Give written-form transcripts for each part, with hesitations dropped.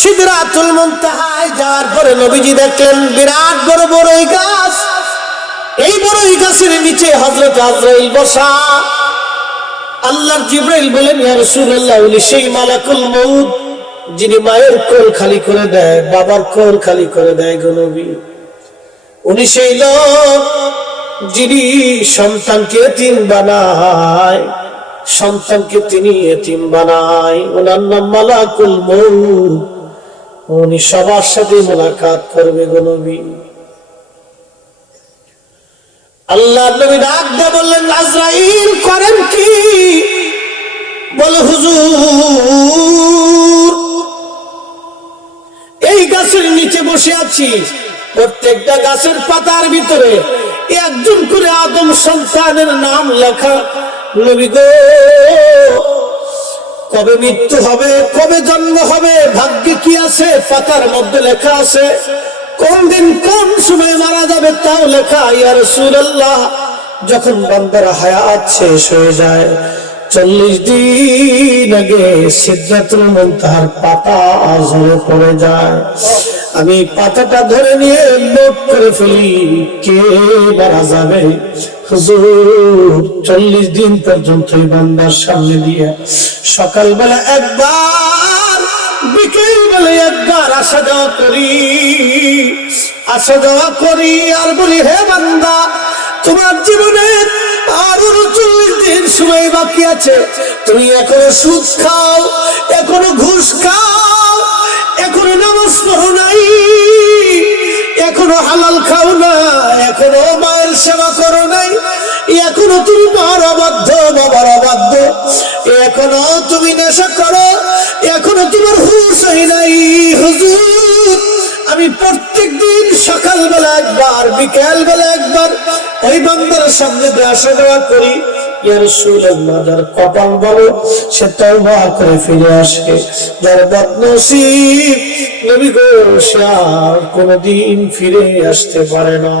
সিদরাতুল মুনতাহায় যাওয়ার পরে নবীজি দেখলেন বিরাট বড় বড়ই গাছ। এই বড়ই গাছের নিচে হযরত আজরাইল বসা। আল্লাহর জিবরাইল বলেন, ইয়া রাসূলুল্লাহ, উনি সেই মালাকুল মউত যিনি মায়ের কোল খালি করে দেয়, বাবার কোল খালি করে দেয় গো নবী। উনি সেই লোক যিনি সন্তানকে এতিম বানায়, সন্তানকে তিনি এতিম বানায়। ওনার নাম মালাকুল মউত। উনি সবার সাথে মুলাকাত করবে গো নবী। আল্লাহ নবী ডাক দিয়ে বললেন, আজরাইল করেন কি? বলে, হুজুর এই গাছের নিচে বসে আছি, প্রত্যেকটা গাছের পাতার ভিতরে একজন করে আদম সন্তানের নাম লেখা। নবী গো, কবে মৃত্যু হবে, কবে জন্ম হবে, ভাগ্যে কি আছে পাতার মধ্যে লেখা আছে। কোন দিন কোন সময় মারা যাবে তাও লেখা। ইয়া রাসূলুল্লাহ, যখন বান্দার হায়াত শেষ হয়ে যায়, 40 দিন আগে সিদরাতুল মুনতাহার পাতা ঝরে পড়ে যায়। আমি পাতাটা ধরে নিয়ে নোট করে ফেলি কে মারা যাবে। হুজুর 40 দিন পর্যন্ত বান্দার সামনে দিয়ে সকালবেলা একবার, বিকেল বেলা একবার আসা যাওয়া করি আর বলি, হে বান্দা, তোমার জীবনে আরো 40 দিন সময় বাকি আছে। তুমি এখনো সুদ খাও, এখনো ঘুষ খাও, এখনো নামাজ পড়ো নাই, এখনো হালাল খাও না, এখনো মায়ের সেবা করো নাই, এখনো তুমি মার অবাধ্য, বাবার অবাধ্য, এখনো তুমি নেশা করো, এখনো তোমার হুঁশ হয় নাই। হুজুর, আমি প্রত্যেক দিন সকালবেলা একবার, বিকেল বেলা একবার ওই বান্দার সামনে আসা যাওয়া করি। ইয়া রাসূলুল্লাহ, যার কপাল বলো সে তওবা করে ফিরে আসে, যার বদনসিব নবী গো সে আর কোনদিন ফিরে আসতে পারে না।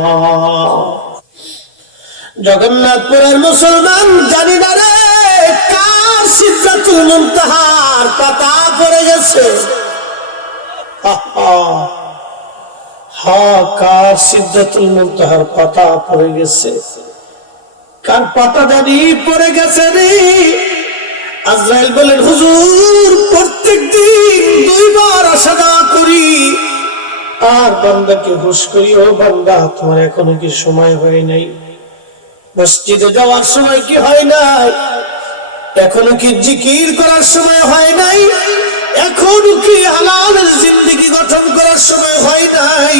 জগন্নাথপুরের মুসলমান জানি না রে কার সিদরাতুল মুনতাহার পাতা পড়ে গেছে। কার সিদরাতুল মুনতাহার পাতা পড়ে গেছে, কার পাতা জানি পড়ে গেছে রে। আজরাইল বলেন, হুজুর প্রত্যেক দিন 2 বার আসা যাওয়া করি আর বান্দাকে হুঁশ করি, ও বান্দা তোমার এখনো কি সময় হয় নাই? মসজিদে যাওয়ার সময় কি হয় নাই? এখনো কি জিকির করার সময় হয় নাই? এখনো কি হালালের জিন্দেগি গঠন করার সময় হয় নাই?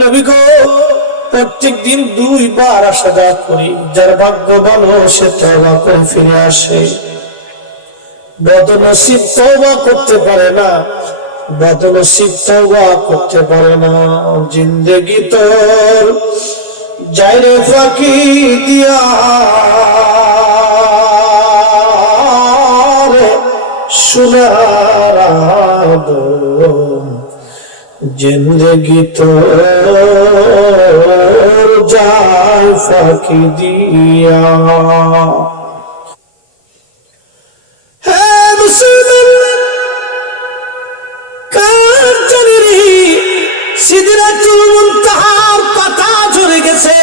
নবী গো, প্রত্যেক দিন 2 বার আসা যাওয়া করি, যার ভাগ্য ভালো সে তওবা করে ফিরে আসে। বদনসিব তওবা করতে পারে না, বদনসিব তওবা করতে পারে না। জিন্দেগি তোর যাইরে ফাঁকি দিয়া সোনার আদম, জিন্দেগি তোর যায় ফাঁকি দিয়া। হে মুসলমান, কার জানি রে সিদরাতুল মুনতাহার পাতা ঝরে গেছে?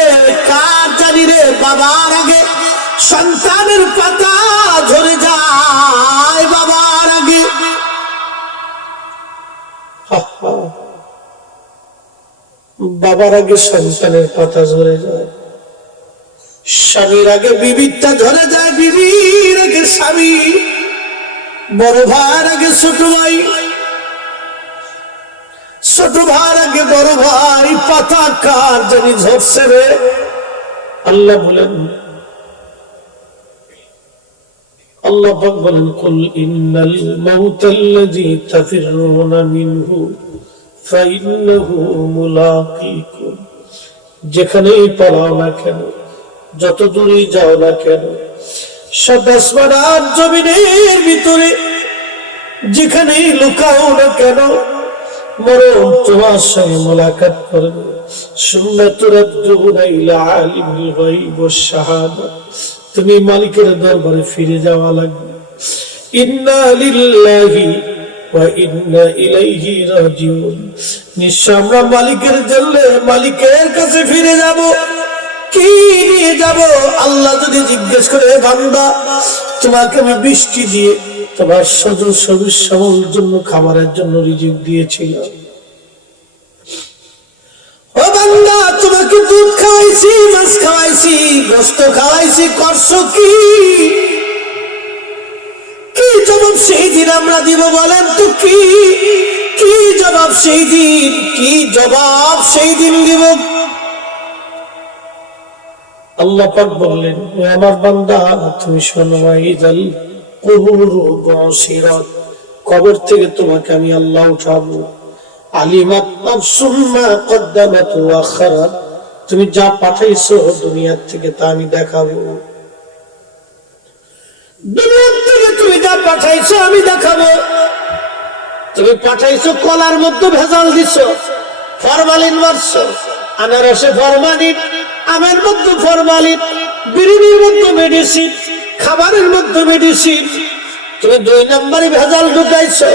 কার জানি রে বাবার আগে সন্তানের পাতা ঝরে যায়, বাবার আগে। বাবার আগে সন্তানের পাতা ঝরে যায়, স্বামীর আগে বিবিটা ঝরে যায়, বিবির আগে স্বামী, বড় ভাইয়ের আগে ছোট ভাই, ছোট ভাইয়ের আগে বড় ভাই। পাতা কার জানি ঝরছে রে। আল্লাহ বলেন, আল্লাহ পাক বলেন, কুল ইন্নাল মাউতাল্লাযী তাফিরুনা মিনহু ফাইন্নাহু মুলাকীকুম। যেখানেই পালাও না কেন, যত দূরেই যাও না কেন, সাত আসমান আর জমিনের ভিতরে যেখানেই লুকাও না কেন, মরণ তোমার সঙ্গে মুলাকাত করবে। সুম্মা তুরাদ্দুনা ইলা আলিমিল গায়ব ওয়াশ শাহাদা, তুমি মালিকের দরবারে ফিরে যাওয়া লাগবে। ইন্না লিল্লাহি ওয়া ইন্না ইলাইহি রাজিউন। নিশ্চয় আমরা মালিকের জন্যে মালিকের কাছে ফিরে যাব। কি নিয়ে যাব? আল্লাহ যদি জিজ্ঞেস করে, বান্দা তোমাকে আমি বৃষ্টি দিয়ে তোমার সজল সবুজ শ্যামল জন্য খাবারের জন্য রিজিক দিয়েছিলাম। ও বান্দা তোমাকে দুধ খাওয়াইছি, মাছ খাওয়াইছি, গোশত খাওয়াইছি, করছো কি? কি জবাব সেই দিন আমরা দিব বলেন তো? কি কি জবাব সেই দিন? কি জবাব সেই দিন দিব? আল্লাহ পাক বললেন, ও আমার বান্দা তুমি শোনো, ইযাল কুবুরু বুসিরাত, কবর থেকে তোমাকে আমি আল্লাহ উঠাবো। আলিমাত নাফসুম মা কদ্দামাত ওয়া আখারাত, তুমি যা পাঠাইছো দুনিয়ার থেকে তা আমি দেখাবো। দুনিয়ার থেকে তুমি যা পাঠাইছো আমি দেখাবো। তুমি পাঠাইছো কলার মধ্যে ভেজাল দিছো, ফরমালিন মারছো, আনারসে ফরমালিন, আমের মধ্যে ফরমালিন, বিড়ির মধ্যে মেডিসিন, খাবারের মধ্যে মেডিসিন। তুমি 2 নম্বরে ভেজাল ঢুকাইছো,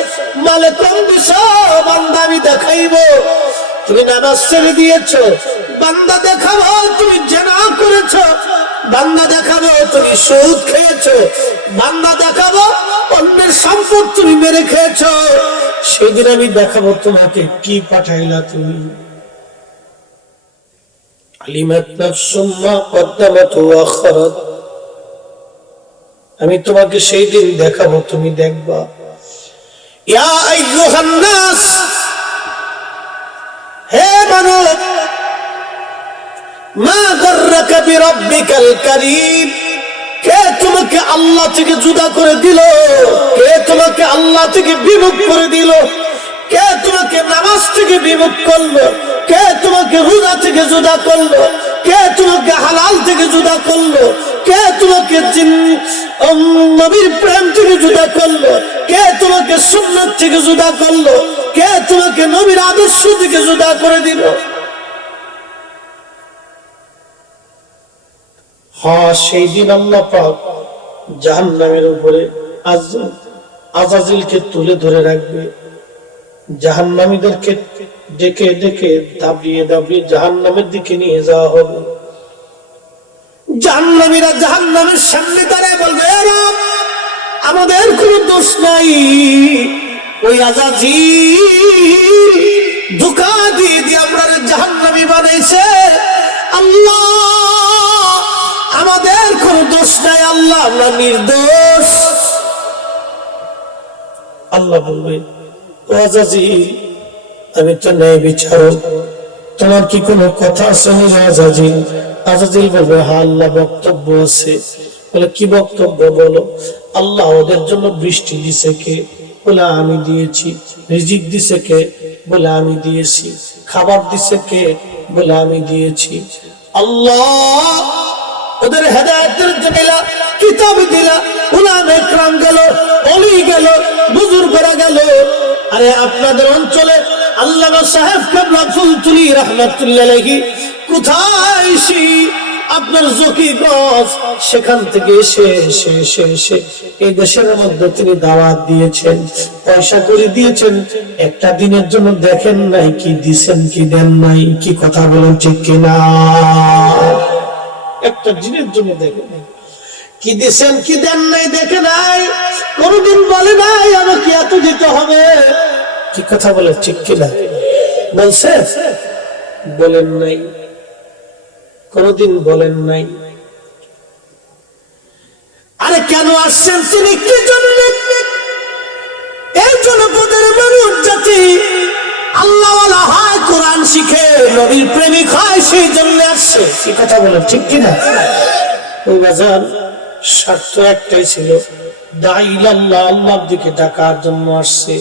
মালে কম দিছো, বান্দা আমি দেখাইবো। তুমি নামাজ ছেড়ে দিয়েছো, বান্দা দেখাবো। তুমি জিনা করেছো, বান্দা দেখাবো। তুমি সুদ খেয়েছো, বান্দা দেখাবো। অন্যের সম্পদ তুমি মেরে খেয়েছো, সেদিন আমি দেখাবো তোমাকে কি পাঠাইলা তুমি। আলিমাত নাফসুম মা কদ্দামাত ওয়া আখারাত, আমি তোমাকে সেই দিন দেখাবো, তুমি দেখবা। ইয়া আইয়ুহান নাস, হে মানব, মা গাররাকা বিরাব্বিকাল কারীম, কে তোমাকে আল্লাহ থেকে জুদা করে দিল? কে তোমাকে আল্লাহ থেকে বিমুখ করে দিল? কে তোমাকে নামাজ থেকে বিমুখ করলো? কে তোমাকে রোজা থেকে জুদা করলো? কে তোমাকে হালাল থেকে জুদা করলো? কে তোমাকে নবীর প্রেম থেকে জুদা করলো? কে তোমাকে সুন্নাত থেকে জুদা করলো? কে তোমাকে নবীর আদর্শ থেকে জুদা করে দিল? হ্যাঁ, সেই দিন আল্লাহ পাক জাহান্নামের উপরে আযাজিলকে তুলে ধরে রাখবে। জাহান্নামীদেরকে ডেকে ডেকে দাবিয়ে দাবিয়ে জাহান্নামের দিকে নিয়ে যাওয়া হবে। জাহান্নামীরা জাহান্নামের সামনে দাঁড়ায় বলবে, এ রব, আমাদের কোনো দোষ নাই, ওই আযাজিল ধোঁকা দিয়ে দিয়ে আমরা জাহান্নামী বানাইছে। আল্লাহ, আমাদের কোনো দোষ নাই, আল্লাহ আমরা নির্দোষ। আল্লাহ বলবে, ও আযাজিল, আমি তো ন্যায় বিচারক, তোমার কি কোনো কথা আছে? আযাজিল আযাজিল বলবে, হ্যাঁ আল্লাহ, বক্তব্য আছে। বলে, কি বক্তব্য বলো? আল্লাহ ওদের জন্য বৃষ্টি দিছে কে? বলে, আমি দিয়েছি। রিজিক দিছে কে? বলে, আমি দিয়েছি। খাবার দিছে কে? বলে, আমি দিয়েছি। আল্লাহ ওদের হেদায়েতের দিলা, কিতাব দিলা, উলামা ইকরাম গেল, ওলি গেল, বুজুর্গরা গেল। আরে আপনাদের অঞ্চলে আল্লামা সাহেব কিবলা ফুলতুলি রাহমাতুল্লাহ আলাইহি কোথায় আপনার জকিগঞ্জ, সেখান থেকে এসে এই দেশের মধ্যে তিনি দাওয়াত দিয়েছেন, পয়সা করে দিয়েছেন। একটা দিনের জন্য দেখেন নাই কি দিছেন কি দেন নাই? কি কথা বলেন ঠিক কিনা? একটা দিনের জন্য দেখেন কি দিছেন কি দেন নাই, দেখে নাই। কোনদিন বলে নাই আমাকে এত দিতে হবে। কি কথা বলে ঠিক কিনা? বলছে? বলেন নাই, কোনদিন বলেন নাই। আরে কেন আসছেন তিনি? কি জন্য? এই জনপদের মানুষ জাতি আল্লাহওয়ালা হয়, কোরআন শিখে, নবীর প্রেমিক হয়, সেই জন্য আসছে। কি কথা বলে ঠিক কিনা? ওই বাজার স্বার্থ একটাই ছিল, দাঈল আল্লাহ, আল্লাহর দিকে ডাকার জন্য আসছে।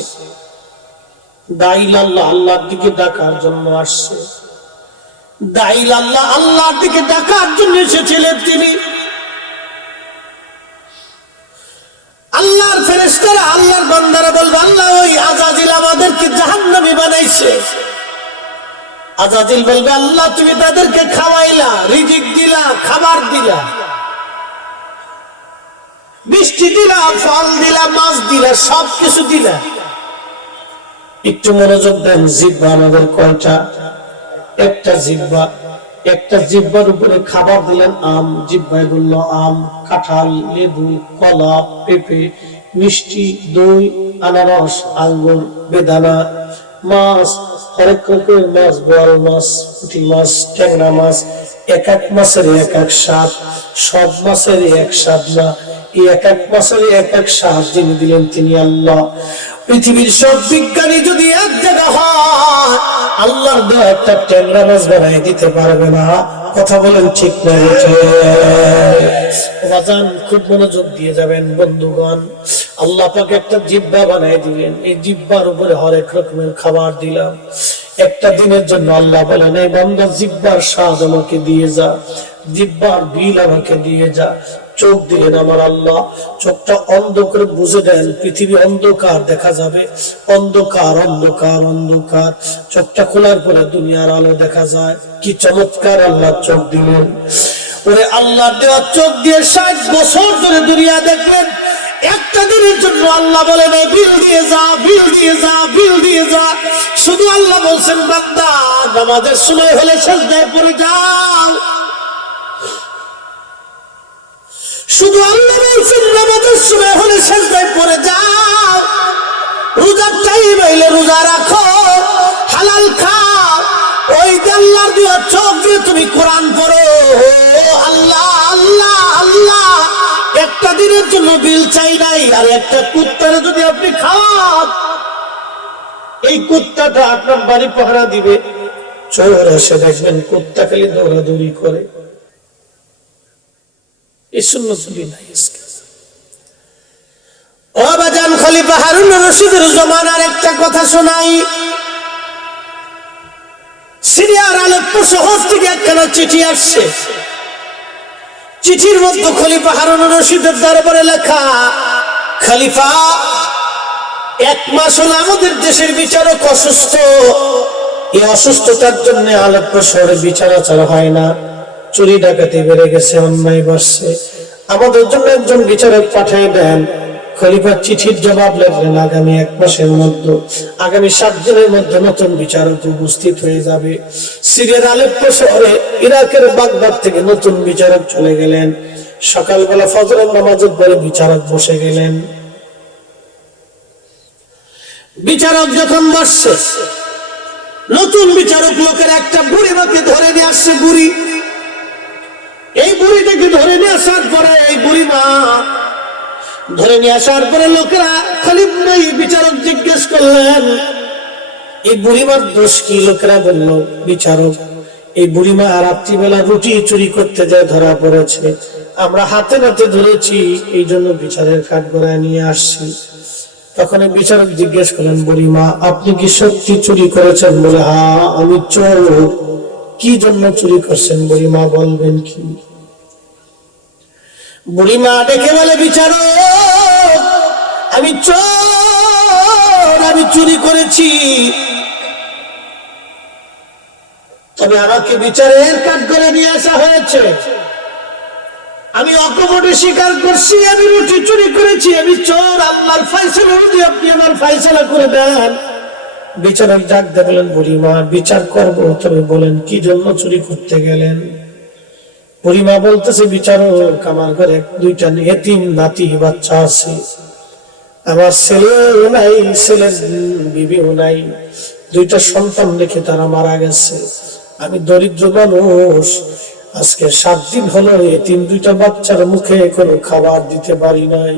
দাঈল আল্লাহ, আল্লাহর দিকে ডাকার জন্য আসছে। দাঈল আল্লাহ, আল্লাহর দিকে ডাকার জন্য এসেছিলেন তিনি। আল্লাহর ফেরেশতারা, আল্লাহর বান্দারা বলবে, আল্লাহ ওই আযাজিল আমাদেরকে জাহান্নামী বানাইছে। আযাজিল বলবে, আল্লাহ তুমি তাদেরকে খাওয়াইলা, রিজিক দিলা, খাবার দিলা, বৃষ্টি দিলা, ফল দিলা, মাছ দিলা, সবকিছু দিলা, একটু মনোযোগ দেন। জিহ্বা আমাদের কয়টা? একটা জিহ্বা। একটা জিহ্বার উপরে খাবার দিলেন আম, জিহ্বায় বলল আম, কাঁঠাল, লেবু, কলা, পেঁপে, মিষ্টি, দই, আনারস, আঙ্গুর, বেদানা, মাছ, হরেক রকমের মাছ, বোয়াল মাছ, পুঁটি মাছ, ট্যাংরা মাছ। এক এক মাছের এক এক স্বাদ, সব মাছের এক স্বাদ না। এই এক এক মাছের এক এক স্বাদ যিনি দিলেন তিনি আল্লাহ। পৃথিবীর সব বিজ্ঞানী যদি এক জায়গা হয়, আল্লাহর দেওয়া একটা ট্যাংরা মাছ বানাই দিতে পারবে না। কথা বলেন ঠিক না? বাজান খুব মনোযোগ দিয়ে যাবেন বন্ধুগণ। আল্লাহ পাকে একটা জিহ্বা বানাই দিলেন, এই জিহ্বার উপরে হরেক রকমের খাবার দিলাম। একটা দিনের জন্য আল্লাহ বলেন, এই বান্দা জিহ্বার স্বাদ আমাকে দিয়ে যা, জিহ্বার বিল আমাকে দিয়ে যা। চোখ দিলেন আমার আল্লাহ, চোখটা অন্ধ করে বুঝে দেন পৃথিবী অন্ধকার দেখা যাবে, অন্ধকার অন্ধকার অন্ধকার। চোখটা খোলার পরে দুনিয়ার আলো দেখা যায়। কি চমৎকার আল্লাহ চোখ দিলেন। ওরে আল্লাহ দেওয়া চোখ দিয়ে 60 বছর ধরে দুনিয়া দেখলেন। একটা দিনের জন্য আল্লাহ বলেন বিল দিয়ে যা, বিল দিয়ে যা, বিল দিয়ে যা। শুধু আল্লাহ বলছেন বান্দা নামাজের সময় হলে সিজদায় পড়ে যাও। শুধু আল্লাহ বলছেন নামাজের সময় হলে সিজদায় পড়ে যাও। রোজার টাইম হইলে রোজা রাখো, হালাল খাও। ওই আল্লাহর দেওয়া চোখ দিয়ে তুমি কোরআন পড়ো। আল্লাহ আল্লাহ আল্লাহ। একটা দিনের জন্য বিল চাই নাই। আর একটা কুত্তারে যদি আপনি খাওয়ান, এই কুত্তাটা আপনার বাড়ি পাহারা দিবে। চোর এসে দেখবেন কুত্তা খালি দৌড়াদৌড়ি করে। এই সুন্নতুল্লাহ নাই। ও বাজান, খলিফা হারুন রশিদের জমানার একটা কথা শোনাই। সিরিয়ার আলেপ্পো শহর থেকে একখানা চিঠি আসছে। চিঠির মধ্যে খলিফা হারুন রশিদের দরবারে লেখা, খলিফা 1 মাস হলো আমাদের দেশের বিচারক অসুস্থ। এই অসুস্থতার জন্য আলেপ্পো শহরে বিচার আচার হয় না, চুরি ডাকাতি বেড়ে গেছে, অন্যায় বাড়ছে। আমাদের জন্য একজন বিচারক পাঠিয়ে দেন। খলিফা চিঠির জবাব লিখলেন, আগামী 1 মাসের মধ্যে, আগামী 7 দিনের মধ্যে নতুন বিচারক উপস্থিত হয়ে যাবে। সিরিয়ার আলেপ্পো শহরে ইরাকের বাগদাদ থেকে নতুন বিচারক চলে গেলেন। সকালবেলা ফজরের নামাজের পরে বিচারক বসে গেলেন। বিচারক যখন বসছে, নতুন বিচারক লোকের একটা বুড়িমাকে ধরে নিয়ে আসছে। বুড়ি, এই বুড়িটাকে ধরে নিয়ে আসার পরে, এই বুড়িমা ধরে নিয়ে আসার পরে লোকেরা খালি বিচারক জিজ্ঞেস করলেন এই বুড়িমার দোষ কি? লোকেরা বলল, বিচারক এই বুড়িমা রাত্রিবেলা রুটি চুরি করতে যায় ধরা পড়েছে, আমরা হাতে নাতে ধরেছি, এই জন্য বিচারের কাঠগড়ায় নিয়ে আসছি। তখন বিচারক জিজ্ঞেস করলেন, বুড়িমা আপনি কি সত্যি চুরি করেছেন? বলে, হ্যাঁ আমি চোর। কি জন্য চুরি করছেন বুড়িমা বলবেন কি? বুড়িমা ডেকে বলে, বিচারক আমি চোর, আমি চুরি করেছি, তবে আমাকে বিচারের কাঠগড়ে নিয়ে আসা হয়েছে। আমি অকপটে স্বীকার করছি আমি রুটি চুরি করেছি, আমি চোর। আল্লাহর ফয়সালা অনুযায়ী আপনি আমার ফয়সালা করে দেন। বিচারক ডাক দিয়ে বলেন, বুড়িমা বিচার করব, তবে বলেন কি জন্য চুরি করতে গেলেন? বুড়িমা বলতেছে, বিচারক আমার ঘরে 2টা এতিম নাতি বাচ্চা আছে, আমার ছেলেও নাই, ছেলের বিবিও নাই, 2টা সন্তান রেখে তারা মারা গেছে। আমি দরিদ্র মানুষ, আজকে 7 দিন হলো এতিম 2টা বাচ্চার মুখে কোনো খাবার দিতে পারি নাই।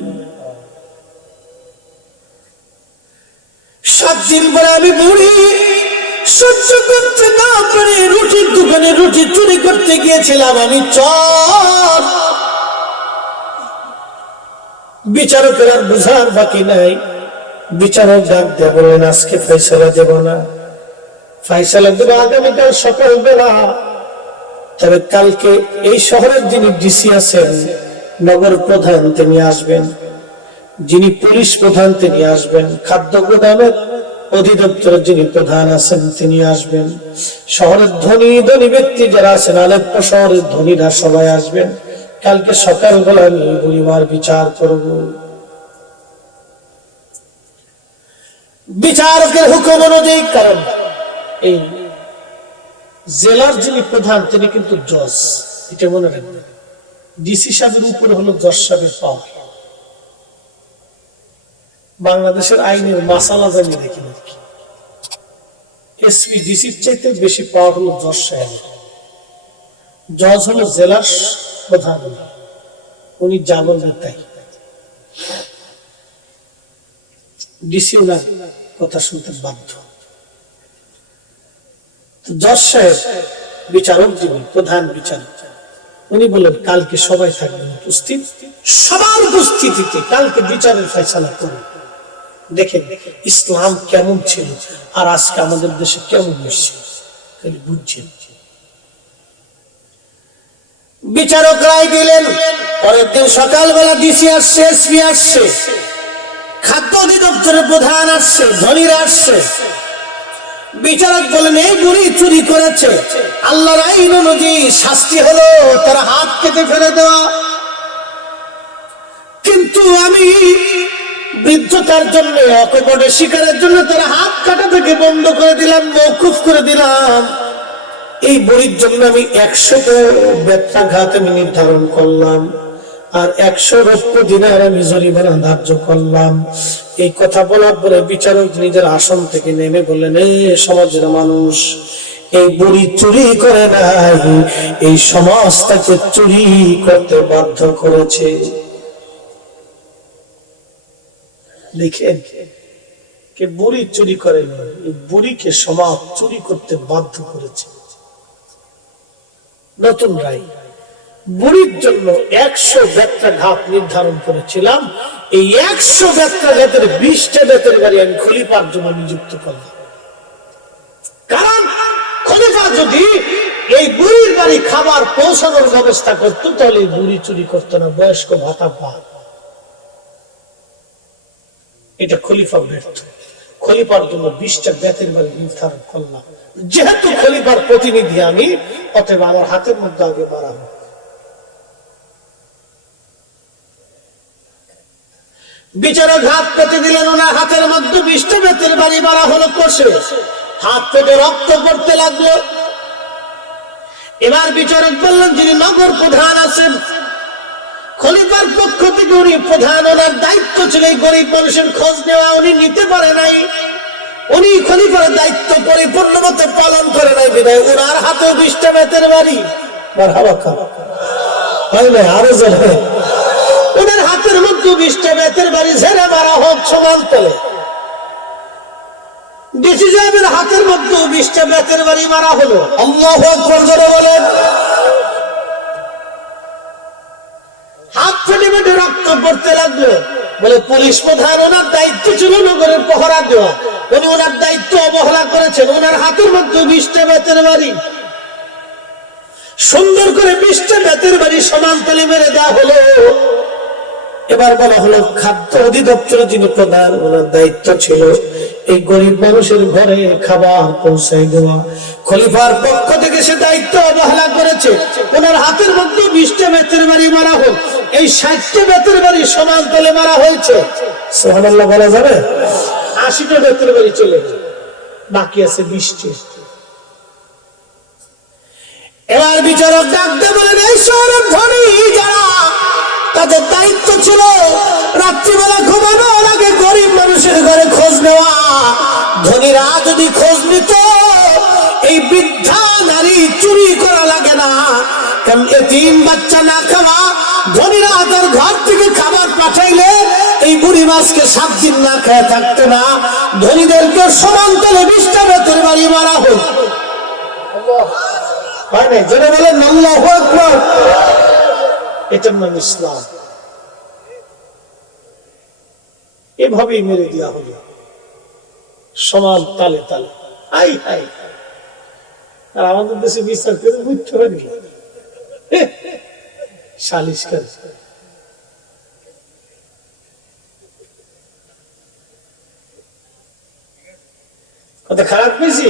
7 দিন পরে আমি বুড়ি সহ্য করতে না পারে রুটির দোকানে রুটি চুরি করতে গিয়েছিলাম, আমি চোর। বিচারকের আর বুঝার বাকি নাই। বিচারক ডাক দিয়ে বললেন, আজকে ফয়সালা দেব না, ফয়সালা দেব আগামীকাল সকালবেলা। তবে কালকে এই শহরের যিনি ডিসি আছেন, নগর প্রধান তিনি আসবেন, যিনি পুলিশ প্রধান তিনি আসবেন, খাদ্য গোদামের অধিদপ্তরের যিনি প্রধান আছেন তিনি আসবেন, শহরের ধনী ধনী ব্যক্তি যারা আছেন, আলেপ্পো শহরের ধনীরা সবাই আসবেন। কালকে সকালবেলা আমি বুড়িমার বিচার করব। বিচারকের হুকুম অনুযায়ী, কারণ এই জেলার যিনি প্রধান তিনি কিন্তু জজ, এটা মনে রাখবেন। ডিসি সাহেবের উপরে হলো জজ সাহেবের পাওয়ার। বাংলাদেশের আইনের মাসালা জানিয়ে দেখি নাকি, এসপি ডিসির চাইতে বেশি পাওয়ার হলো জজ সাহেবের। জজ হলো জেলার প্রধান, উনি যা বলবেন তাই। ডিসি ওনার কথা শুনতে বাধ্য। জজ সাহেব বিচারক যিনি প্রধান বিচারক, উনি বলেন কালকে সবাই থাকবেন উপস্থিত, সবার উপস্থিতিতে কালকে বিচারের ফয়সালা করুন। দেখেন ইসলাম কেমন ছিল আর আজকে আমাদের দেশে কেমন হচ্ছে, খালি বুঝছেন। বিচারক রায় দিলেন। পরের দিন সকালবেলা ডিসি আসছে, এসপি আসছে, খাদ্য অধিদপ্তরের প্রধান আসছে, ধনীরা আসছে। বিচারক বলেন এই বুড়ি চুরি করেছে, আল্লাহর আইন অনুযায়ী শাস্তি হলো তার হাত কেটে ফেলে দেওয়া। কিন্তু আমি বৃদ্ধতার জন্য, অকপটে শিকারের জন্য তার হাত কাটা থেকে বন্ধ করে দিলাম, মওকুফ করে দিলাম। এই বুড়ির জন্য আমি 100 বেত্রাঘাত আমি নির্ধারণ করলাম, আর 100 রৌপ্য দিনার আমি জরিমানা ধার্য করলাম। এই কথা বলার পরে বিচারক নিজের আসন থেকে নেমে বললেন, এই সমাজের মানুষ, এই বুড়ি চুরি করে নাই, এই সমাজ তাকে চুরি করতে বাধ্য করেছে। দেখেন, কে বুড়ি চুরি করে, এই বুড়িকে সমাজ চুরি করতে বাধ্য করেছে। নতুন রায়, বুড়ির জন্য 100 বেত্রাঘাত নির্ধারণ করেছিলাম, এই 100 বেত্রাঘাতের 20টা বেতের গাড়ি আমি খলিফার জন্য নিযুক্ত করলাম। কারণ খলিফা যদি এই বুড়ির বাড়ি খাবার পৌঁছানোর ব্যবস্থা করতো, তাহলে এই বুড়ি চুরি করতো না, বয়স্ক ভাতা পায়। এটা খলিফা ব্যর্থ। খলিফার জন্য 20টা বেতের বাড়ি নির্ধারণ করলাম। যেহেতু খলিফার প্রতিনিধি আমি, অতএব আমার হাতের মধ্যে আগে মারা হোক। বিচারক হাত পেতে দিলেন, ওনার হাতের মধ্যে 20টা বেতের বাড়ি মারা হলো কষে, হাত পেতে রক্ত পড়তে লাগলো। এবার বিচারক বললেন যিনি নগর প্রধান আছেন, খলিফার পক্ষ থেকে উনি প্রধান, ওনার দায়িত্ব ছিল এই গরিব মানুষের খোঁজ নেওয়া, উনি নিতে পারে নাই। উনি খলিফার দায়িত্ব পরিপূর্ণ মতো পালন করে নাই বিধায় ওনার হাতে 20টা বেতের বাড়ি। আরো জোরে, ওনার হাতের মধ্যে 20টা বেতের বাড়ি ঝেড়ে মারা হোক সমান তলে। ডিসি সাহেবের হাতের মধ্যে 20টা বেতের বাড়ি মারা হলো। আল্লাহু আকবার জোরে বলেন। হাত ফেটে ফেটে রক্ত পড়তে লাগলো। বলে পুলিশ প্রধান, ওনার দায়িত্ব ছিল নগরের পহরা দেওয়া, উনি ওনার দায়িত্ব অবহেলা করেছেন। ওনার হাতের মধ্যে 20টা বেতের বাড়ি, সুন্দর করে 20টা বেতের বাড়ি সমান তলে মেরে দেওয়া হলো। এবার বলা হলো খাদ্য অধিদপ্তরের যিনি প্রধান, ওনার দায়িত্ব ছিল এই গরিব মানুষের ঘরে খাবার পৌঁছাই দেওয়া। খলিফার পক্ষ থেকে সে দায়িত্ব অবহেলা করেছে, ওনার হাতের মধ্যে 20টা বেতের বাড়ি মারা হোক। এই 60টা বেতের বাড়ি সমান তলে মারা হয়েছে। সুবহানাল্লাহ বলা যাবে? 80টা বেতের বাড়ি চলে গেছে, বাকি আছে 20টি। এবার বিচারক ডাকতে বলেন, এই শহরের ধনী যারা, তাদের দায়িত্ব ছিল রাত্রিবেলা ঘুমানোর আগে গরিব মানুষের ঘরে খোঁজ নেওয়া। ধনীরা যদি খোঁজ নিত, এই বৃদ্ধা নারী চুরি করা লাগে না। কারণ এতিম বাচ্চা না খাওয়া, ধনীরা তার ঘর থেকে খাবার পাঠাইলে এই বুড়ি মাছকে 7 দিন না খেয়ে থাকতে না। ধনীদেরকে সমান তলে 20টা বেতের বাড়ি মারা হোক। হয় না? যেটা বলেন আল্লাহু আকবার। এটার নাম ইসলাম। এভাবেই মেরে দেওয়া হলো সমান তালে তালে। আই হাই, আর আমাদের দেশে বিচার করে বুঝতে পারি সালিশকারী। কত খারাপ পেয়েছি,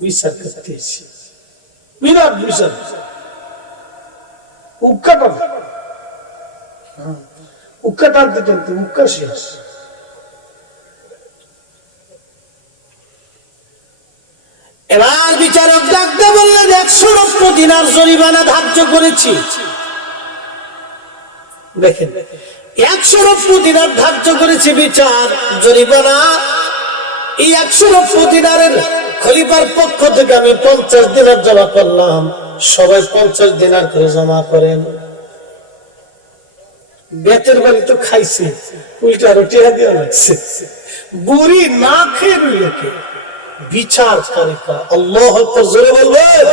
বিচার করতে এসেছি, বিরাট বিচার উৎকাটন। উক্কা টানতে টানতে উক্কা শেষ। এবার বিচারক ডাকতে বললেন 100 দিনার জরিমানা ধার্য করেছি। দেখেন 100 দিনার ধার্য করেছি বিচার জরিমানা। এই 100 দিনারের খলিফার পক্ষ থেকে আমি 50 দিনার জমা করলাম। সবাই 50 দিনার করে জমা করেন। বেতের বাড়ি তো খাইছে, উল্টা আরো টেহা দেওয়া লাগছে। বুড়ি না খেয়ে রইলে বিচার কারিকা আল্লাহু আকবার জোরে বলবেন,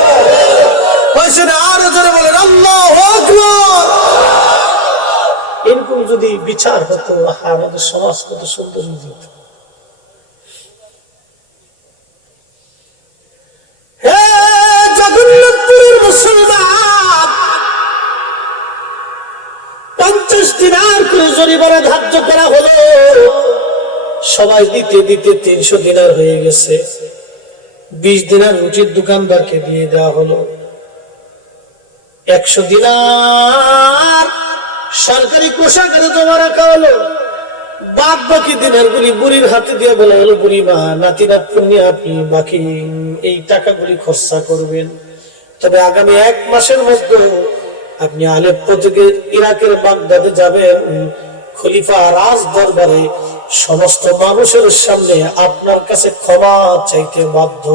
আরো জোরে বলেন আল্লাহু আকবার। এরকম যদি বিচার হতো আমাদের সমাজ কত সুন্দর হয়ে যেত। হে জগন্নাথপুরের মুসলমান, 50 দিনার করে জরিমানা ধার্য করা হলো। সবাই দিতে দিতে 300 দিনার হয়ে গেছে। 20 দিনার রুটির দোকানদারকে দিয়ে দেওয়া হলো। 100 দিনার সরকারি কোষাগারে জমা রাখা হলো। বাদ বাকি দিনার গুলি বুড়ির হাতে দিয়ে বলা হলো, বুড়ি মা নাতি নাতনি নিয়ে আপনি বাকি এই টাকাগুলি খরচা করবেন। তবে আগামী 1 মাসের মধ্যে আপনি আলেপ্পো থেকে ইরাকের বাগদাদে যাবেন। খলিফা রাজ দরবারে সমস্ত মানুষের সামনে আপনার কাছে ক্ষমা চাইতে বাধ্য।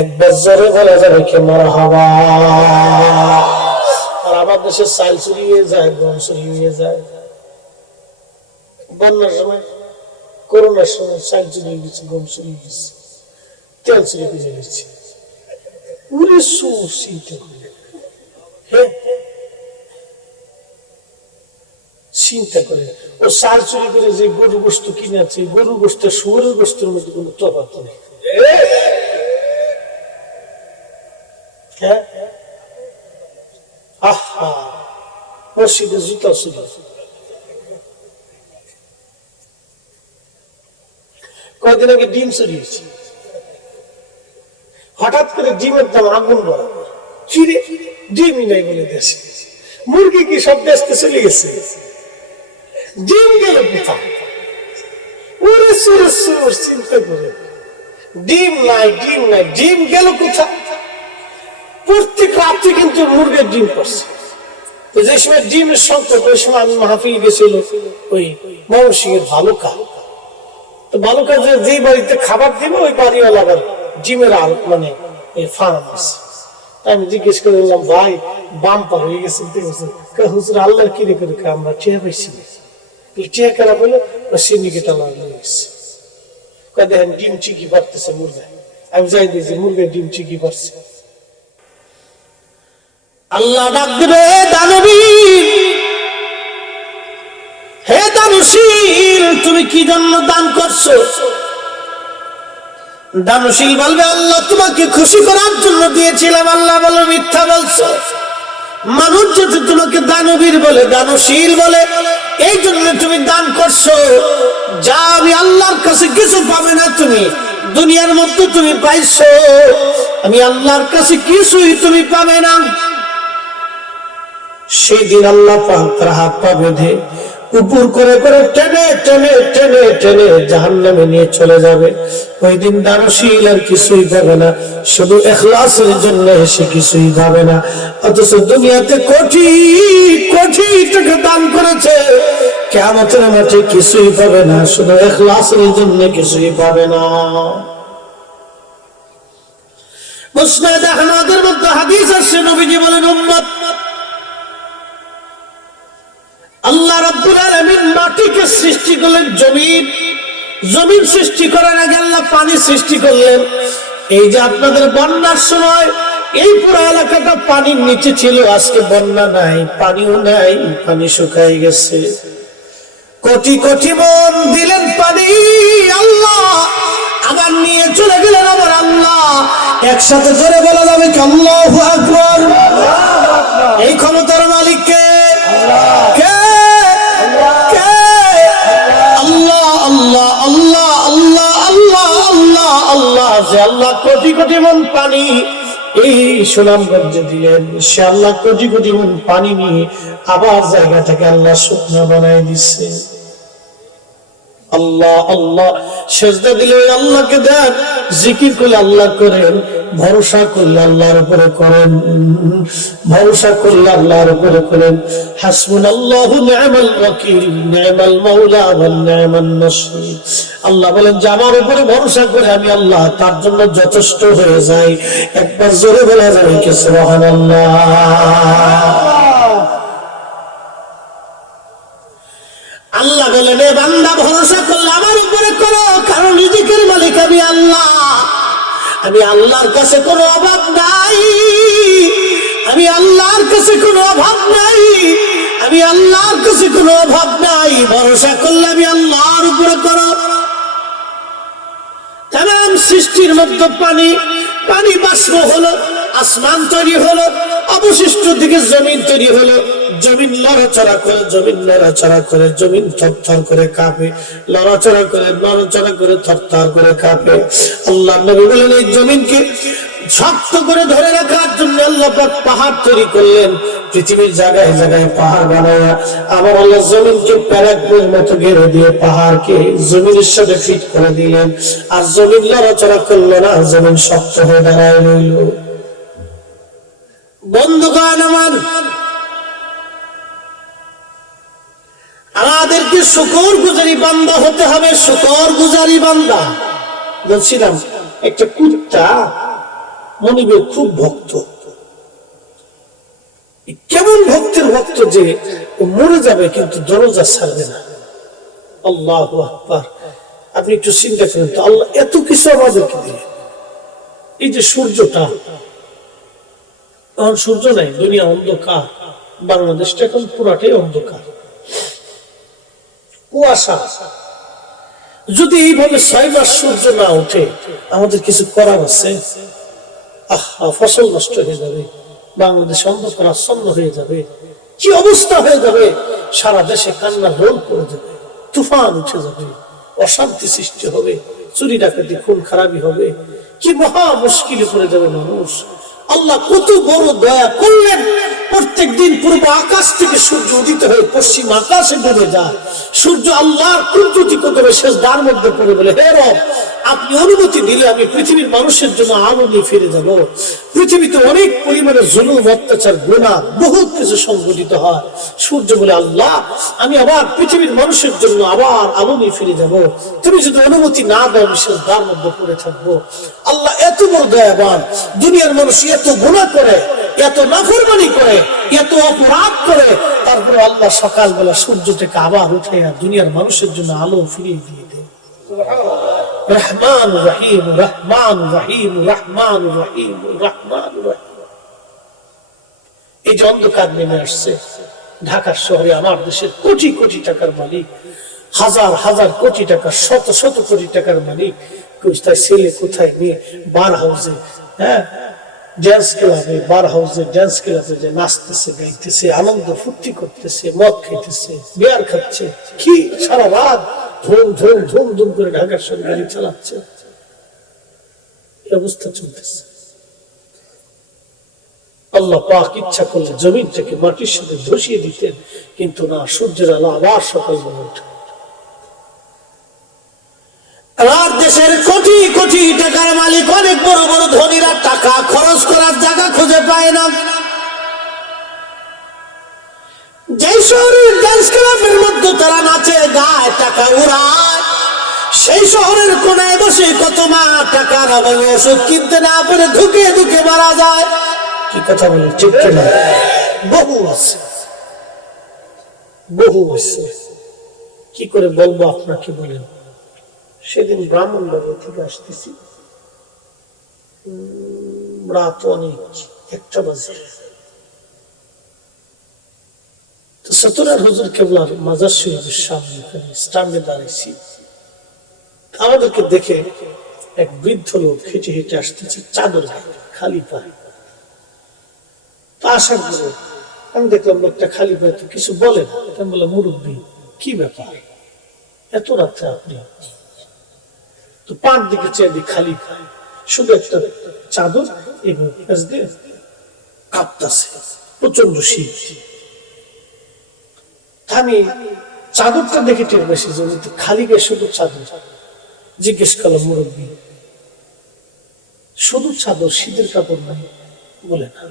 একবার জোরে বলা যাবে কি মারহাবা। আর আমার দেশে চাল চুরি হয়ে যায়, গম চুরি হয়ে যায়। বন্যার সময়, করোনার সময় চাল চুরি হয়ে গেছে, গম চুরি হয়ে গেছে, তেল চুরি হয়ে গেছে। পুরে চিন্তা করে, হ্যাঁ চিন্তা করে ও সার চুরি করে যে গরু গোস্ত কিনে আছে, গরু গোস্ত শুয়োরের গোস্তের মধ্যে কোনো তফাৎ নেই। আহা মসজিদে জুতা চুরি, কয়েকদিন আগে ডিম চুরি হয়েছে। হঠাৎ করে ডিমের দাম আগুন বড়, চিড়ে ডিমই নাই বলে দেশে। মুরগি কি সব দেশে চলে গেছে, ডিম গেল কোথায়? চিন্তা করে ডিম নাই, ডিম নাই, ডিম গেল কোথায়? প্রত্যেক রাত্রে কিন্তু মুরগির ডিম পড়ছে। তো যে সময় ডিমের সংকট, ওই সময় আমি মাহফিল গেছিল ওই ময়মনসিংহের ভালুকা। তো ভালুকা যেই বাড়িতে খাবার দিবে ওই বাড়িওয়ালা ডিমের মানে ফার্ম আছে। আমি জিজ্ঞেস করলাম, ভাই বাম্পার হয়ে গেছে হুজুর, আল্লাহ কি রে করে আমরা চেয়ে পাইছি। চেয়ে খারাপ হলো সিন্ডিকেট দেখেন ডিম চিকি পারতেছে মুরগা। আমি যাই দিয়েছি মুরগা ডিম চিকি পারছে। আল্লাহ ডাক দিবে, দানবীর হে দানশীল, তুমি কি জন্য দান করছো? দানশীল বলবে, আল্লাহ তোমাকে খুশি করার জন্য দিয়েছিলাম। আল্লাহ বলে, মিথ্যা বলছো। মানুষ যদি তোমাকে দানবীর বলে, দানশীল বলে, এই জন্য তুমি দান করছো। যা আমি আল্লাহর কাছে কিছু পাবে না, তুমি দুনিয়ার মধ্যে তুমি পাইছো, আমি আল্লাহর কাছে কিছুই তুমি পাবে না। সেদিন আল্লাহ পাক তার হাত পা বেঁধে উপর করে করে টেনে টেনে টেনে টেনে জাহান্নামে নিয়ে চলে যাবে। ওই দিন দানশীল আর কিছুই পাবে না, শুধু ইখলাসের জন্য সে কিছুই পাবে না। অথচ দুনিয়াতে কোটি কোটি টাকা দান করেছে, কিয়ামতের মাঠে কিছুই পাবে না, শুধু ইখলাসের জন্য কিছুই পাবে না। মুসনাদ আহমদের মধ্যে হাদিস আছে, নবীজি বলেন, উম্মত আল্লাহ রাব্বুল আলামিন মাটিকে সৃষ্টি করলেন, জমিন সৃষ্টি করার আগে আল্লাহ পানি সৃষ্টি করলেন। এই যে আপনাদের বন্যার সময় এই পুরো এলাকাটা পানির নিচে ছিল, আজকে বন্যা নাই, পানিও নাই, পানি শুকায় গেছে। কোটি কোটি মন দিলেন পানি, আল্লাহ আবার নিয়ে চলে গেলেন আমার আল্লাহ। একসাথে জোরে বলা যাবে কি আল্লাহু আকবার? এই ক্ষমতার মালিক কে? আল্লাহ আল্লাহ আল্লাহ আল্লাহ আল্লাহ আল্লাহ। যে আল্লাহ কোটি কোটি মন পানি এই সুনামগঞ্জে দিলেন, সে আল্লাহ কোটি কোটি মন পানি নিয়ে আবার জায়গাটাকে আল্লাহ শুকনো বানাই দিচ্ছে। আল্লাহ আল্লাহ সেজদা দিলে আল্লাহকে দেন, জিকির করলে আল্লাহ করেন, ভরসা করলে আল্লাহর উপরে করেন, ভরসা করলে আল্লাহর উপরে করেন। হাসবুনাল্লাহু নি'মাল ওয়াকিল নি'মাল মাওলা ওয়া নি'মান নাসীর। আল্লাহ বলেন যে আমার উপরে ভরসা করে আমি আল্লাহ তার জন্য যথেষ্ট হয়ে যাই। একবার জোরে বলা যাবে কি সুবহানাল্লাহ। আল্লাহ বলেন এ বান্দা ভরসা করলে আমার উপরে করো, কারণ রিজিকের মালিক আমি আল্লাহ। আমি আল্লাহর কাছে কোনো অভাব নাই, আমি আল্লাহর কাছে কোনো অভাব নাই, আমি আল্লাহর কাছে কোনো অভাব নাই। ভরসা করলে আমি আল্লাহর উপরে করো। তাম সৃষ্টির মধ্যে পানি, পানি বাষ্প হলো, আসমান তৈরি হলো, অবশিষ্ট দিকে জমিন তৈরি হলো। জমিন লড়াচড়া করে, জমিন লড়াচড়া করে, জমিন থরথর করে কাঁপে, লড়াচড়া করে, নড়াচড়া করে, থরথর করে কাঁপে। আল্লাহ নবী বলেন এই জমিনকে শক্ত করে ধরে রাখার জন্য আল্লাহ পাক পাহাড় তৈরি করলেন। পৃথিবীর জায়গায় জায়গায় পাহাড় বানায়া আবার আল্লাহ জমিনকে প্যারাগ্রের মতো ঘিরে দিয়ে পাহাড়কে জমিনের সাথে ফিট করে দিলেন। আর জমিন লড়াচড়া করলো না, জমিন শক্ত হয়ে দাঁড়ায় রইল। বন্ধুগণ আমার, আমাদেরকে শুকর গুজারি বান্দা হতে হবে, শুকর গুজারি বান্দা। বলছিলাম একটা কুত্তা মনিবের খুব ভক্ত। কেমন ভক্তের ভক্ত যে মরে যাবে কিন্তু দরজা ছাড়বে না। আল্লাহু আকবার। আপনি একটু চিন্তা করেন তো, আল্লাহ এত কিছু আমাদেরকে দিলেন। এই যে সূর্যটা, এখন সূর্য নাই, দুনিয়া অন্ধকার, বাংলাদেশটা এখন পুরাটাই অন্ধকার, কুয়াশা। যদি এইভাবে 6 মাস সূর্য না ওঠে, আমাদের কিছু করার আছে? ফসল নষ্ট হয়ে যাবে, বাংলাদেশ অন্ধকার আচ্ছন্ন হয়ে যাবে, কি অবস্থা হয়ে যাবে, সারা দেশে কান্নার রোল পড়ে যাবে, তুফান উঠে যাবে, অশান্তি সৃষ্টি হবে, চুরি ডাকাতি খুন খারাপি হবে, কি মহা মুশকিলে পড়ে যাবে মানুষ। আল্লাহ কত বড় দয়া করলেন, প্রত্যেক দিন পূর্ব আকাশ থেকে সূর্য উদিত হয়ে পশ্চিম আকাশে ডুবে যায়। সূর্য আল্লাহর কুদরতি কদমে সেজদার মধ্যে পড়ে বলে, হে রব, আপনি অনুমতি দিলে আমি পৃথিবীর মানুষের জন্য আলো নিয়ে ফিরে যাব। পৃথিবীতে অনেক পরিমাণে জুলুম, অত্যাচার, গুনাহ বহুত কিছু সংঘটিত হয়। সূর্য বলে, আল্লাহ আমি আবার পৃথিবীর মানুষের জন্য আবার আলো নিয়ে ফিরে যাব। তুমি যদি অনুমতি না দাও আমি সেজদার মধ্যে পড়ে থাকবো। আল্লাহ এত বড় দয়াবান। দুনিয়ার মানুষ এত গুনাহ করে, এত নাফরমানি করে, এত অপরাধ করে, তারপরে আল্লাহ সকালবেলা সূর্যটাকে আবার উঠে দুনিয়ার মানুষের জন্য আলো ফিরিয়ে দিয়ে দেয়। রহমান রহিম, রহমান রহিম, রহমান রহিম, রহমান রহিম। এই যে অন্ধকার নেমে আসছে ঢাকার শহরে, আমার দেশের কোটি কোটি টাকার মালিক, হাজার হাজার কোটি টাকা, শত শত কোটি টাকার মালিক, কোথায় ছেলে, কোথায় মেয়ে, বার হাউসে, হ্যাঁ ড্যান্স ক্লাবে, বার হাউসে, ড্যান্স ক্লাবে যে নাচতেছে, গাইতেছে, আনন্দ ফুর্তি করতেছে, মদ খাইতেছে, বিয়ার খাচ্ছে, কি সারা রাত ধুম ধুম ধুম ধুম করে ঢাকার শহরে গাড়ি চালাচ্ছে। এই অবস্থা চলতেছে। আল্লাহ পাক ইচ্ছা করলে জমিনটাকে মাটির সাথে ধসিয়ে দিতেন, কিন্তু না, সূর্যের আলো আবার সকালবেলা ওঠে। আর দেশের কোটি কোটি টাকার মালিক, অনেক বড় বড় ধনীরা টাকা খরচ করার জায়গা খুঁজে পায় না। যে শহরের ডান্স ক্লাবের মধ্যে তারা নাচে, গায়, টাকা উড়ায়, সেই শহরের কোনায় বসে কত মা টাকার অভাবে ওষুধ কিনতে না পারে ধুকে ধুকে মারা যায়। কি কথা বলে ঠিক কিনা? বহু আছে, বহু আছে। কি করে বলবো আপনাকে বলেন। সেদিন ব্রাহ্মণবাড়িয়া থেকে আসতেছি, রাত অনেক 1টা বাজে। তো সতরার হুজুর কেবলার মাজার শরীফের সামনে স্ট্যান্ডে দাঁড়িয়েছি। আমাদেরকে দেখে এক বৃদ্ধ লোক হেঁটে হেঁটে আসতেছে, চাদর খালি পায়ে। আসার পরে আমি দেখলাম লোকটা খালি পায়ে, তো কিছু বলে না। আমি বললাম, মুরব্বী কি ব্যাপার, এত রাত্রে আপনি? তো পাঁচ দিকে চেয়ে খালি পায়ে, শুধু একটা চাদর এইভাবে দিয়ে কাঁপতেছে, প্রচন্ড শীত। আমি চাদরটা দেখে টের বেশি জমিতে খালি গায়ে শুধু চাদর। জিজ্ঞেস করলাম মুরব্বী, শুধু চাদর, শীতের কাপড় নাই? বলে না।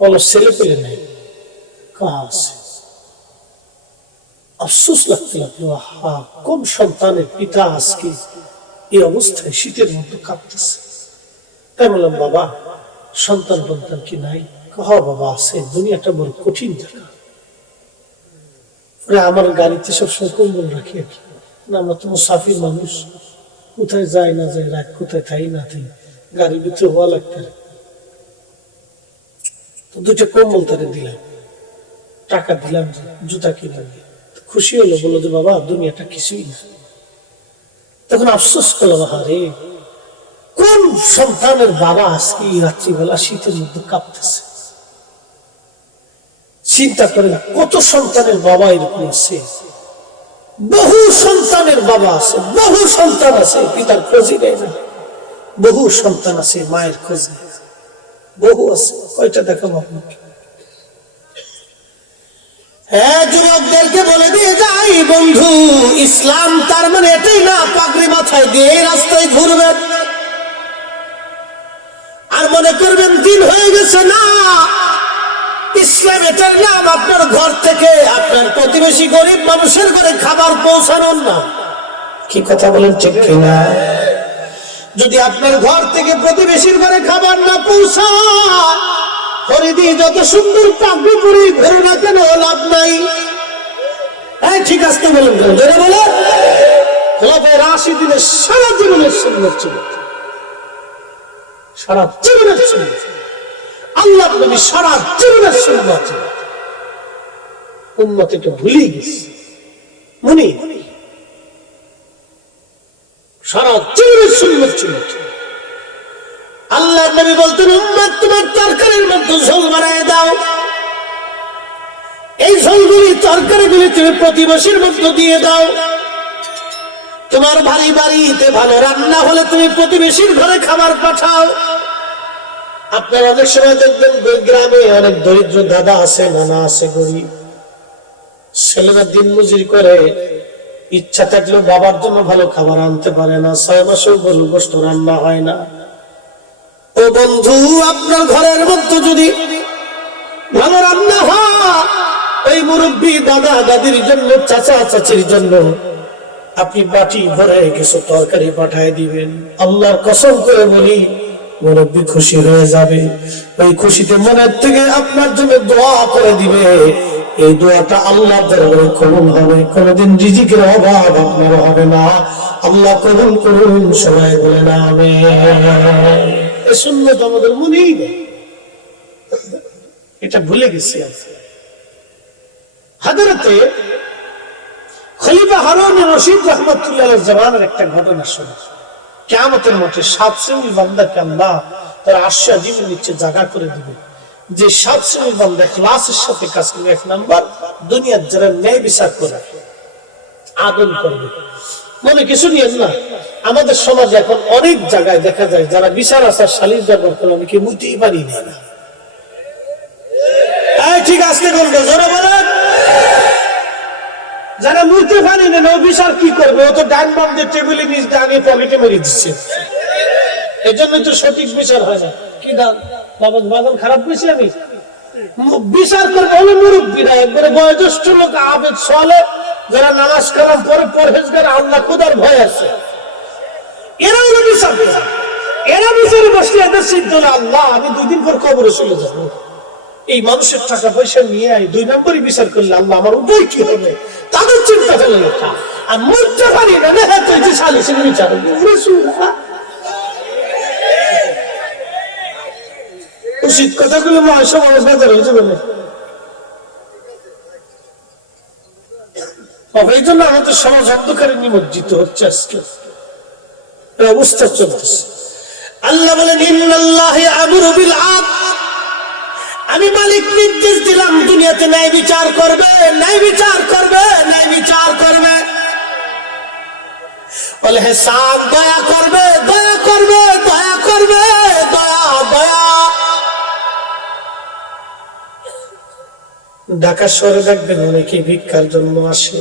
বলো ছেলে পেলে নাই? আছে। আফসোস লাগতে লাগলো, আহা, কোন সন্তানের পিতা আজকে এই অবস্থায় শীতের মতো কাঁপতেছে। তাই বললাম, বাবা সন্তান সন্তান কি নাই? বাবা আছে, দুনিয়াটা বড় কঠিন জায়গা। আমার গাড়িতে সবসময় কম্বল রাখি আর কি, আমরা তো মুসাফির মানুষ, কোথায় যায় না যায়, রাত কোথায় থাই না থাই, গাড়ির ভিতরে হওয়া লাগতে। তো দুইটা কম্বল তারে দিলাম, টাকা দিলাম, জুতা কিনলাম। খুশি হলো, বললো যে বাবা দুনিয়াটা কিছুই না। তখন আফসোস করলাম, আরে কোন সন্তানের বাবা আজকে রাত্রিবেলা শীতের মধ্যে কাঁপতেছে? চিন্তা করেন, কত সন্তানের বাবা এরকম আছে। বহু সন্তানের বাবা আছে, বহু সন্তান আছে পিতার খোঁজই নেয় না, বহু সন্তান আছে মায়ের খোঁজ নেয়, বহু আছে। কয়টা দেখাবো আপনাকে? হ্যাঁ, যুবকদেরকে বলে দিয়ে যাই, বন্ধু, ইসলাম তার মানে এটাই না পাগড়ি মাথায় দিয়ে রাস্তায় ঘুরবেন আর মনে করবেন দিন হয়ে গেছে। না, ইসলাম এটার নাম আপনার ঘর থেকে আপনার প্রতিবেশী গরিব মানুষের ঘরে খাবার পৌঁছানোর নাম। কি কথা বলেন ঠিক কিনা? যদি আপনার ঘর থেকে প্রতিবেশীর ঘরে খাবার না পৌঁছায়, হরিদি যত সুন্দর পাগড়ি পরে ঘুরে না কেন, লাভ নাই। ঠিক আছে বলেন, বলে খোলাফায়ে রাশিদিনের সারা জীবনের সুন্নাত ছিল, সারা জীবনের সুন্নাত। আল্লাহ নবী সারা জীবনের সুন্নাত ছিল, উম্মত এটা ভুলে গেছে। মনে সারা জীবনের সুন্নাত ছিল। আল্লাহ নবী বলতেন, উম্মত তোমার তরকারির মধ্যে ঝোল বানায় দাও, এই ঝোলগুলি তরকারিগুলি তুমি প্রতিবেশীর মধ্যে দিয়ে দাও। তোমার ভারী বাড়িতে ভালো রান্না হলে তুমি প্রতিবেশীর ঘরে খাবার পাঠাও। আপনার অনেক সময় দেখবেন গ্রামে অনেক দরিদ্র দাদা আছে, নানা আছে, গরিব ছেলেরা দিন মজুরি করে, ইচ্ছা থাকলেও বাবার জন্য ভালো খাবার আনতে পারে না, 6 মাসেও গরুর গোশত রান্না হয় না। ও বন্ধু, আপনার ঘরের মধ্যে যদি ভালো রান্না হয়, ওই মুরব্বী দাদা দাদির জন্য, চাচা চাচির জন্য আপনি বাটি ভরে কিছু তরকারি পাঠায় দিবেন। আল্লাহর কসম করে বলি, মুরব্বী খুশি হয়ে যাবে। ওই খুশিতে মনের থেকে আপনার জন্য দোয়া করে দিবে। এই দোয়াটা আল্লাহর দরবারে কবুল হবে, কোনদিন রিজিকের অভাব আপনার হবে না। আল্লাহ কবুল করুন, সবাই বলে না আমিন। এই সুন্নাত আমাদের মনেই নেই, এটা ভুলে গেছি। হযরতে খলিফা হারুন রশিদ রাহমাতুল্লাহ আলাইহির জামানার একটা ঘটনা শুনি। কিয়ামতের মাঠে 7 শ্রেণীর বান্দাকে আল্লাহ তার আরশ আজিমের নিচে জায়গা করে দিবে। যে 7 শ্রেণীর বান্দা ইখলাসের সাথে কাজ করবে, 1 নাম্বার দুনিয়ার যারা ন্যায় বিচার করে, আদল করবে। মনে কিছু নিয়েন না, আমাদের সমাজে এখন অনেক জায়গায় দেখা যায় যারা বিচার আচার সালিশ ব্যবহার করে অনেকে মুইতেই পারি না। ঠিক আছে, জোরে বলেন। যারা মুইতে পারি না, ও বিচার কি করবে? ও তো ডান বাম দিয়ে টেবিলে নিচ ডানে পকেটে মেরে দিচ্ছে, এজন্য তো সঠিক বিচার হয় না। কি দান বাবা, বাগান খারাপ করেছি আমি? বিচার করবো হলো মুরব্বীরা, একবারে বয়োজ্যেষ্ঠ লোক, আবেদ সালেহ, যারা নামাজ কালাম পরে, পরহেজগার, আল্লাহ খোদার ভয় আছে, এরা হলো বিচার। এরা বিচারে বসলে এদের সিদ্ধ হলো, আল্লাহ আমি 2 দিন পর কবরে চলে যাবো, এই মানুষের টাকা পয়সা নিয়ে 2 নম্বরই বিচার করলে আল্লাহ আমার উপায় কি হবে, তাদের চিন্তা হলো এটা। আর মরতে পারি না, হ্যাঁ তুই যে সালিসের বিচার উচিত কথাগুলো সমাজ বাজার হয়েছে বলে। এই জন্য আমাদের সমাজ অন্ধকারে নিমজ্জিত হচ্ছে, আজকে অবস্থা চলতেছে। আল্লাহ বলেন, ইন্নাল্লাহা ইয়ামুরু বিল আদল, আমি মালিক নির্দেশ দিলাম দুনিয়াতে ন্যায় বিচার করবে, ন্যায় বিচার করবে, ন্যায় বিচার করবে। বলে হিসাব, দয়া করবে, দয়া করবে, দয়া করবে, দয়া, দয়া। ঢাকা শহরে দেখবেন অনেকে ভিক্ষার জন্য আসে,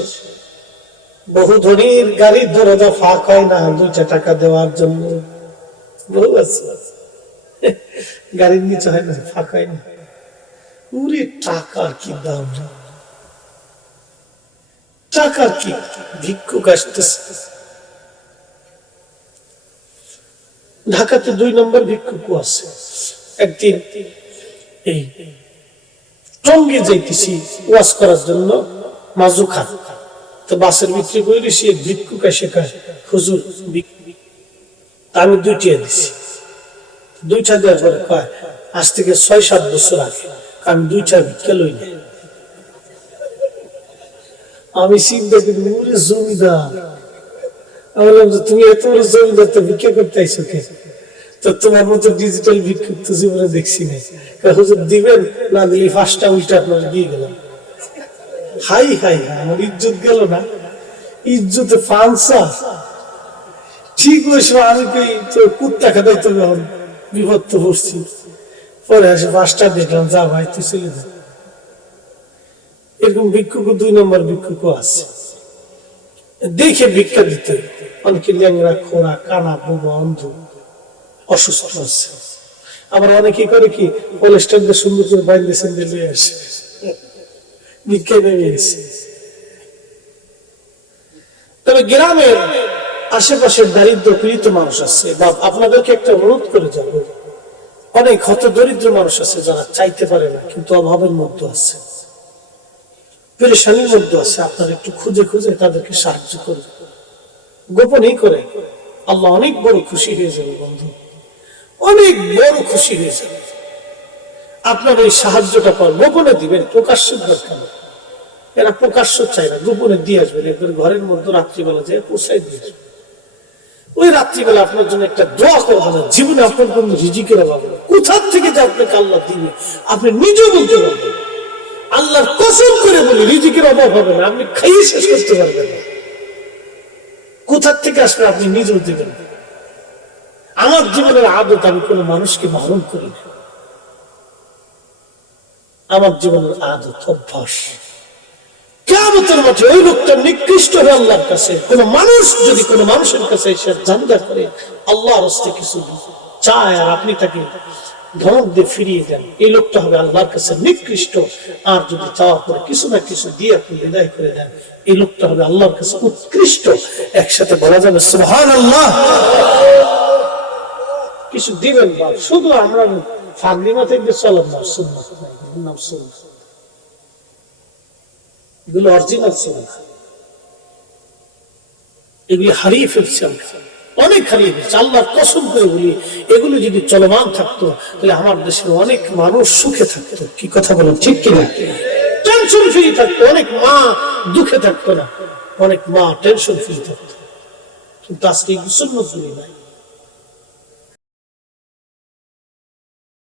বহু ধনীর গাড়ির দরজা ফাঁক হয় না 2 টাকা দেওয়ার জন্য। বহু আছে গাড়ির নিচে হয় না, ফাঁক হয় না। পুরি টাকার কি দাম, টাকার কি ভিক্ষুক আসতেছে। ঢাকাতে 2 নম্বর ভিক্ষুক আছে। একদিন এই টঙ্গী যাইতেছি ওয়াজ করার জন্য, মাজু খান তো বাসের ভিতরে বলি, সে ভিক্ষুক এসে কয়, হুজুর আমি 2টা দিছি। 2টা দেওয়ার পরে কয়, আজ থেকে 6-7 বছর আগে আমি 2টা ভিক্ষা লই না। আমি চিন্তা করি, ওরে জমিদার, আমি বললাম যে তুমি এত বড় জমিদার, তো ভিক্ষা করতে আইছো কে? তো তোমার মতো ডিজিটাল ভিক্ষুক তো জীবনে দেখছি না। হুজুর দিবেন, না দিলে 5টা উল্টা আপনার দিয়ে গেলাম। হাই হাই হাই, আমার ইজ্জত গেল না, ইজ্জতে ফান্সা। ঠিক ওই সময় আমি কই তো কুত্তা খাটাই, তো বিপদ তো পড়ছি। পরে আসে 5টা দেখলাম, যা ভাই তুই চলে যা। এরকম ভিক্ষুক 2 নম্বর ভিক্ষুক আছে, দেখে ভিক্ষা দিতে। অনেকে ল্যাংরা, খোড়া, কানা, বুবা, অন্ধ, অসুস্থ আছে। আবার অনেকে করে কি, পলিস্টার দিয়ে সুন্দর করে বাইরে সেন্ডে নিয়ে আসে, ভিক্ষা নেমে গেছে। তবে গ্রামের আশেপাশে দারিদ্র পীড়িত মানুষ আছে, বা আপনাদেরকে একটা অনুরোধ করে যাব, অনেক হত দরিদ্র মানুষ আছে যারা চাইতে পারে না, কিন্তু অভাবের মধ্যে আছে, পেরেশানির মধ্যে আছে। আপনারা একটু খুঁজে খুঁজে তাদেরকে সাহায্য করবেন, গোপনেই করে। আল্লাহ অনেক বড় খুশি হয়ে যাবে বন্ধু, অনেক বড় খুশি হয়ে যাবে। আপনার এই সাহায্যটা পর গোপনে দিবেন, প্রকাশ্য দরকার। এরা প্রকাশ্য চায় না, গোপনে দিয়ে আসবেন। এরপরে ঘরের মধ্যে রাত্রিবেলা যায় পৌঁছায় দিয়ে আসবেন। ওই রাত্রিবেলা আপনার জন্য একটা দোয়া করবো না, জীবনে আপনার কোনো রিজিকের অভাব নেই। কোথার থেকে যে আপনাকে আল্লাহ দিবে আপনি নিজেও বলতে পারবেন। আল্লাহর কসম করে বলি, রিজিকের অভাব হবে না, আপনি খাইয়ে শেষ করতে পারবেন না। কোথার থেকে আসবে আপনি নিজেও দেবেন। আমার জীবনের আদত, আমি কোনো মানুষকে মারণ করি না। আমার জীবনের আদত, অভ্যাস। কিয়ামতের মাঠে ওই লোকটা নিকৃষ্ট হবে আল্লাহর কাছে। কোন মানুষ যদি কোনো মানুষের কাছে এসে জানদা করে, আল্লাহর হস্তে কিছু চায়, আর আপনি তাকে ধমক দিয়ে ফিরিয়ে দেন, এই লোকটা হবে আল্লাহর কাছে নিকৃষ্ট। আর যদি চাওয়ার পরে কিছু না কিছু দিয়ে আপনি বিদায় করে দেন, এই লোকটা হবে আল্লাহর কাছে উৎকৃষ্ট। একসাথে বলা যাবে সুবহানাল্লাহ। কিছু দিবেন বা শুধু আমরা ফাগলি মাথায় দিয়ে চলেন না, সুন্নাত নাম সুন্নাত, এগুলো অরিজিনাল সুন্নাত। এগুলি হারিয়ে ফেলছে, অনেক হারিয়ে ফেলছে। আল্লাহর কসম করে বলি, এগুলো যদি চলমান থাকতো তাহলে আমার দেশের অনেক মানুষ সুখে থাকতো। কি কথা বলেন, ঠিক কিনা? টেনশন ফ্রি থাকতো, অনেক মা দুঃখে থাকতো না, অনেক মা টেনশন ফ্রি থাকতো। কিন্তু আজকে সুন্নাত গুলি নাই।